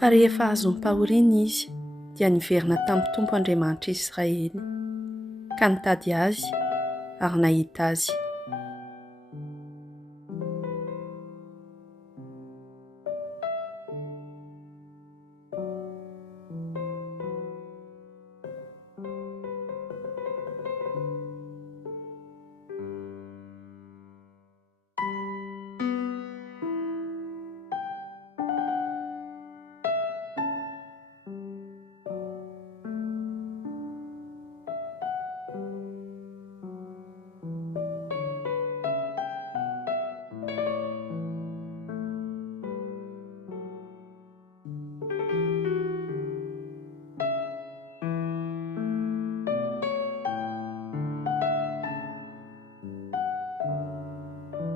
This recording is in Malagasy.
Fa rehefa azony-pahoriana izy dia niverina tamin'ny Tompo Andriamanitra Israely ka nitady azy ary nahita azy.